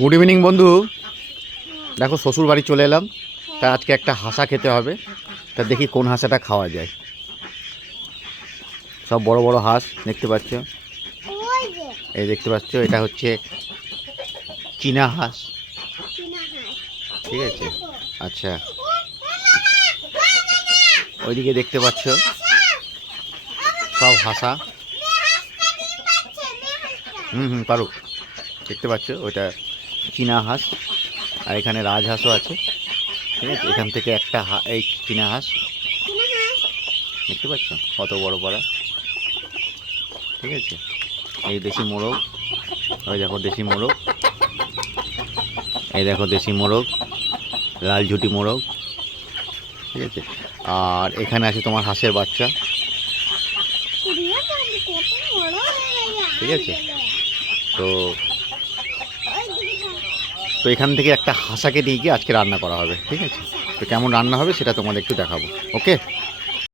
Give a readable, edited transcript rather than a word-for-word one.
Good evening বন্ধু। দেখো শ্বশুর বাড়ি চলে এলাম, তা আজকে একটা হাঁসা খেতে হবে। তা দেখি কোন হাঁসাটা খাওয়া যায়। সব বড় বড় হাঁস দেখতে পাচ্ছ, এই দেখতে পাচ্ছ, এটা হচ্ছে চীনা হাঁস। ঠিক আছে, আচ্ছা, ওইদিকে দেখতে পাচ্ছ সব হাঁসা। পারুক, দেখতে পাচ্ছ ওইটা চীনা হাঁস, আর এখানে রাজহাঁসও আছে। ঠিক আছে, এখান থেকে একটা এই চীনা হাঁস দেখতে পাচ্ছ কত বড় বড়। ঠিক আছে, এই দেশি মোরগ, ওই দেখো দেশি মোরগ, এই দেখো দেশি মোরগ, লাল ঝুটি মোরগ। ঠিক আছে, আর এখানে আছে তোমার হাঁসের বাচ্চা। ঠিক আছে, তো তো এখান থেকে একটা হাঁসাকে নিয়ে গিয়ে আজকে রান্না করা হবে। ঠিক আছে, তো কেমন রান্না হবে সেটা তোমাদের একটু দেখাবো। ওকে।